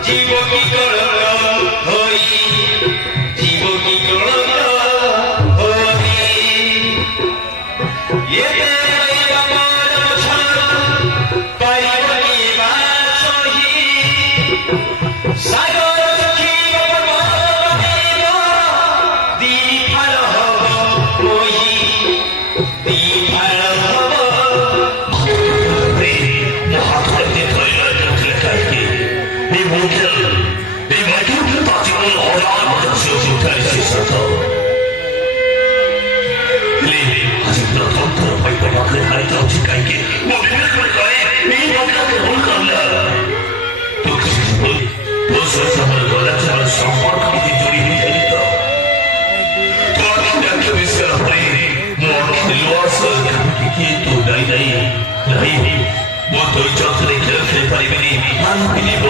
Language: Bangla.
জীবকি কলঙ্ক হই জীবকি কলঙ্ক হই এতে আমার বছর পাইব কি বা সহি সাগর দুঃখী পর্বত দীপাল হব ওহি দীপাল হব মহাভারতের তৈরি লেখাকে এই মন্দির এই মন্দির তাজমহল হওয়ার মানুষ উঠাই শেষ হতো তন্ত্র পাইব মাত্রে হারিতে হচ্ছে কাইকে মন্দির করে কয়ে এই মন্দিরকে ভুল করলে তোর সাথে আমার গলা আমার সম্পর্ক কি জড়িয়ে যেত তোমার একটা বিষয় হয়ে মন খেলোয়াড় কি তো নাই নাই নাই মই ধৈৰ্য ধৰি খেল খেলি পাৰিবিনি ইমান পিলিব